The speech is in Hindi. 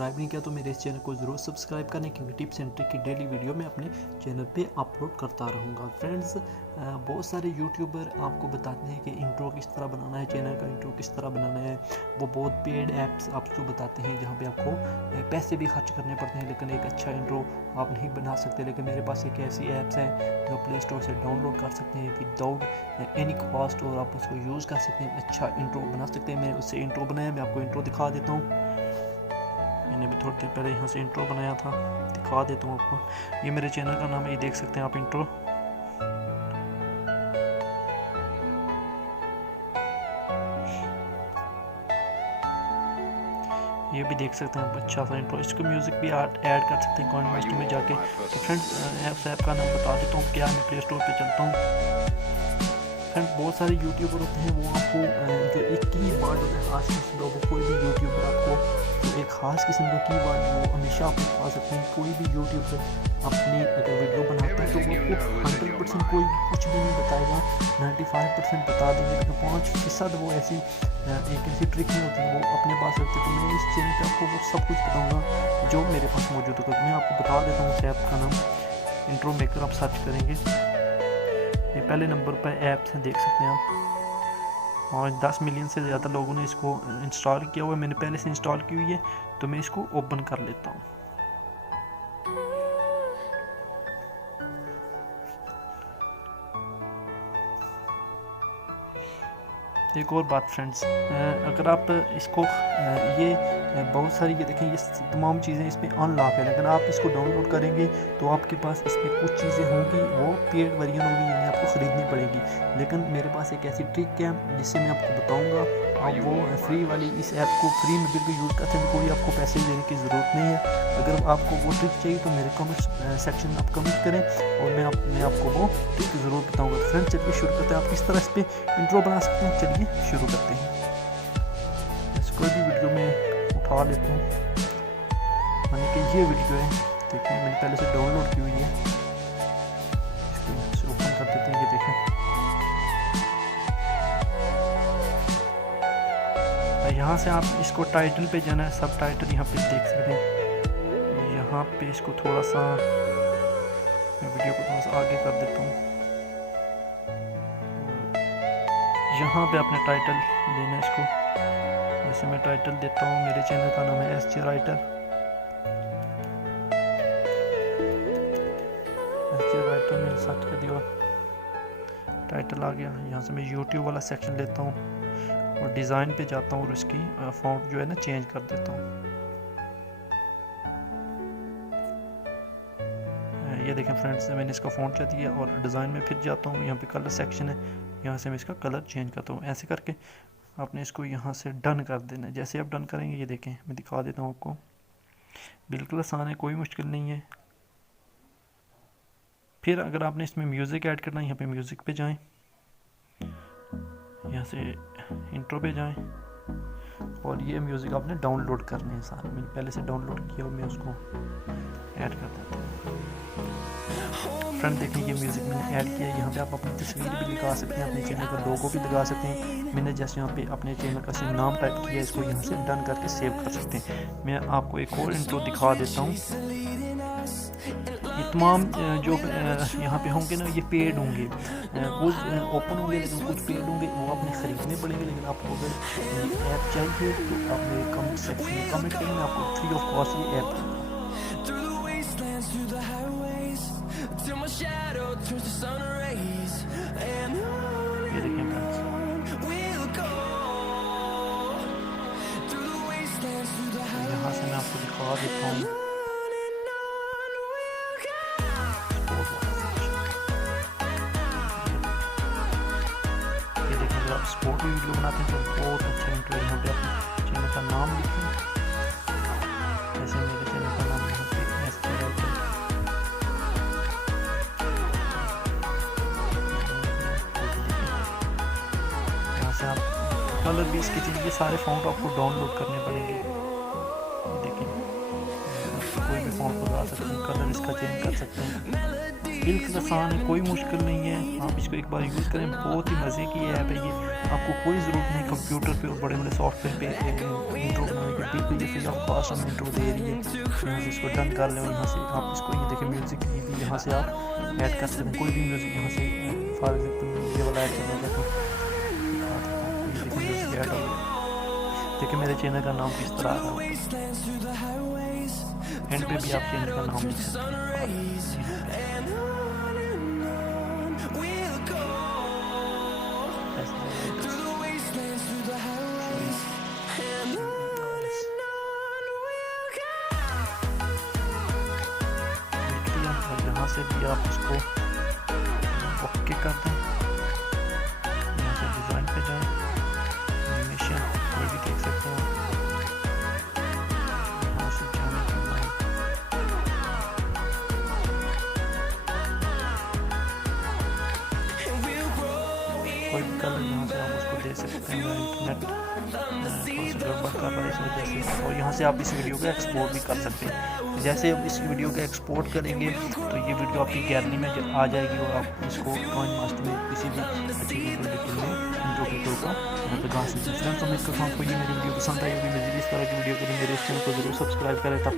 सब्सक्राइब नहीं किया तो मेरे इस चैनल को ज़रूर सब्सक्राइब करें, क्योंकि टिप्स एंड ट्रिक की डेली वीडियो मैं अपने चैनल पे अपलोड करता रहूँगा। फ्रेंड्स, बहुत सारे यूट्यूबर आपको बताते हैं कि इंट्रो किस तरह बनाना है, चैनल का इंट्रो किस तरह बनाना है। वो बहुत पेड ऐप्स आपको बताते हैं जहाँ पे आपको पैसे भी खर्च करने पड़ते हैं, लेकिन एक अच्छा इंट्रो आप नहीं बना सकते। लेकिन मेरे पास एक ऐसी ऐप्स है जो प्ले स्टोर से डाउनलोड कर सकते हैं विदाउट एनी कॉस्ट, और आप उसको यूज़ कर सकते हैं, अच्छा इंट्रो बना सकते हैं। मैंने उससे इंट्रो बनाया, मैं आपको इंट्रो दिखा देता हूँ। मैंने भी थोड़ी देर पहले यहाँ से इंट्रो बनाया था, दिखा देता हूँ आपको। ये मेरे चैनल का नाम है, ये देख सकते हैं आप इंट्रो। ये भी देख सकते हैं आप, अच्छा सा इंट्रो। इसको म्यूज़िक भी ऐड कर सकते हैं कमेंट बॉक्स में जाके। तो फ्रेंड्स, ऐप का नाम बता देता हूँ, क्या मैं प्ले स्टोर पे चलता हूँ। फ्रेंड्स, बहुत सारे यूट्यूबर होते हैं, वो आपको जो एक कीवर्ड होता है खास किस्म का, वो कोई भी यूट्यूबर आपको जो एक ख़ास किस्म का कीवर्ड वो हमेशा आप पा सकते हैं। कोई भी यूट्यूबर अपनी अगर वीडियो बनाता है तो वो 100% कोई कुछ भी नहीं बताएगा, 95% बता देंगे, लेकिन 5% वो ऐसी एक ऐसी ट्रिक नहीं होती वो अपने पास रखते। तो मैं इस चैनल पे आपको वो सब कुछ बताऊँगा जो मेरे पास मौजूद होगा। मैं आपको बता देता हूँ उस ऐप का नाम इंट्रो मेकर। आप सर्च करेंगे, ये पहले नंबर पर ऐप्स हैं, देख सकते हैं आप, और 10 मिलियन से ज़्यादा लोगों ने इसको इंस्टॉल किया हुआ है। मैंने पहले से इंस्टॉल की हुई है, तो मैं इसको ओपन कर लेता हूँ। एक और बात फ्रेंड्स, अगर आप इसको ये बहुत सारी ये देखें, ये तमाम चीज़ें इसमें अनलॉक है, लेकिन आप इसको डाउनलोड करेंगे तो आपके पास इसमें कुछ चीज़ें होंगी वो पेड वर्जन होगी, यानी आपको ख़रीदनी पड़ेगी। लेकिन मेरे पास एक ऐसी ट्रिक है जिससे मैं आपको बताऊंगा, आप वो फ्री वाली इस ऐप को फ्री में बिल्कुल यूज़ करते हैं, कोई आपको पैसे देने की ज़रूरत नहीं है। अगर आपको वो ट्रिक चाहिए तो मेरे कमेंट सेक्शन में आप कमेंट करें और मैं आपको वो ट्रिक ज़रूर बताऊँगा। तो फ्रेंड्स, चलिए शुरू करते हैं। आप किस तरह इस पर इंट्रो बना सकते हैं, चलिए शुरू करते हैं। कोई भी वीडियो में उठा लेता हूँ, माने कि ये वीडियो है, देखिए मैंने पहले से डाउनलोड की हुई है, इसको ओपन कर देते हैं। ये देखें, यहाँ से आप इसको टाइटल पे जाना है, सब टाइटल यहाँ पे देख सकते हैं। यहाँ पे इसको थोड़ा सा, मैं वीडियो को थोड़ा सा आगे कर देता हूँ। यहाँ पे अपने टाइटल देना है इसको, जैसे मैं टाइटल देता हूँ, मेरे चैनल का नाम है SJ राइटर। SJ राइटर मैंने सर्च कर दिया, टाइटल आ गया। यहाँ से मैं YouTube वाला सेक्शन लेता हूँ और डिज़ाइन पे जाता हूँ और उसकी फ़ॉन्ट जो है ना चेंज कर देता हूँ। ये देखें फ्रेंड्स, मैंने इसका फ़ॉन्ट चेंज किया और डिज़ाइन में फिर जाता हूँ। यहाँ पे कलर सेक्शन है, यहाँ से मैं इसका कलर चेंज करता हूँ। ऐसे करके आपने इसको यहाँ से डन कर देना है। जैसे आप डन करेंगे, ये देखें मैं दिखा देता हूँ आपको, बिल्कुल आसान है, कोई मुश्किल नहीं है। फिर अगर आपने इसमें म्यूज़िक ऐड करना है, यहाँ पे म्यूज़िक पे जाएं, यहाँ से इंट्रो पे जाएं और ये म्यूज़िक आपने डाउनलोड करने हैं सारे। मैंने पहले से डाउनलोड किया और मैं उसको ऐड कर देता हूँ। फ्रेंड देखिए, ये म्यूज़िक मैंने ऐड किया है। यहाँ पे आप अपनी तस्वीर भी लगा सकते हैं, अपने चैनल का लोगो भी लगा सकते हैं। मैंने जैसे यहाँ पे अपने चैनल का सिर्फ नाम टाइप किया, इसको यहाँ से डन करके सेव कर सकते हैं। मैं आपको एक और इंट्रो दिखा देता हूँ। ये तमाम जो यहाँ पे होंगे ना, ये पेड होंगे, कुछ ओपन होंगे लेकिन कुछ पेड होंगे, वो आपने ख़रीदने पड़ेंगे। लेकिन आपको अगर ये ऐप चाहिए तो आप मेरे कमेंट सेक्शन में कमेंट करें, मैं आपको फ्री ऑफ कॉस्ट ये ऐप दूँगा। ये देखें फ्रेंड्स, यहाँ से मैं आपको दिखा देता हूँ। आप स्पोर्ट में वीडियो बनाते हैं तो बहुत अच्छा इंट्रो। यहाँ पे अपने चैनल का नाम लिखें, जैसे मेरे चैनल का नाम यहाँ पे SJ राइटर। यहाँ से आप कलर भी इसके चाहिए, सारे फ़ॉन्ट आपको डाउनलोड करने पड़ेंगे। देखिए, कोई भी फ़ॉन्ट लगा सकते हैं, कलर इसका चेंज कर सकते हैं। बिल्कुल आसान है, कोई मुश्किल नहीं है। आप इसको एक बार यूज़ करें, बहुत ही मज़े की ऐप है ये। आपको कोई ज़रूरत नहीं कंप्यूटर पे और बड़े बड़े सॉफ्टवेयर पे इंट्रो बनाने की, बिल्कुल ये फ्री ऑफ कॉस्ट हमें इंट्रो दे रही है। यहाँ से इसको डन कर लें और यहाँ से आप इसको ये देखें म्यूज़िक भी यहाँ से आप ऐड कर सकते हैं, कोई भी म्यूज़िक यहाँ से फॉर एग्जाम्पल ये वाला ऐड करना चाहते हैं, म्यूज़िक ऐड हो गया। देखिए मेरे चैनल का नाम किस तरह आ रहा है, एंड पे भी आप चैनल का नाम लिख सकते हैं। यहाँ से भी आप इसको ओके कर दें, यहाँ से डिज़ाइन पे जाएं, एनिमेशन कोई भी देख सकते हैं। यहाँ से जाने के बाद कोई भी कलर यहाँ से आप उसको दे सकते हैं। इंटरनेट गड़बड़ कर रहा है इस वजह से, और यहाँ से आप इस वीडियो को एक्सपोर्ट भी कर सकते हैं। जैसे आप इस वीडियो को एक्सपोर्ट करेंगे तो ये वीडियो आपकी गैलरी में आ जाएगी और आप इसको कॉइन मास्टर में किसी भी अच्छी वीडियो के लिए जो वीडियो को लगा सकते हैं। फ्रेंड्स, उम्मीद करता हूँ आपको ये मेरी वीडियो पसंद आई होगी। मेरी इस तरह की वीडियो के लिए मेरे चैनल को जरूर सब्सक्राइब करें। तब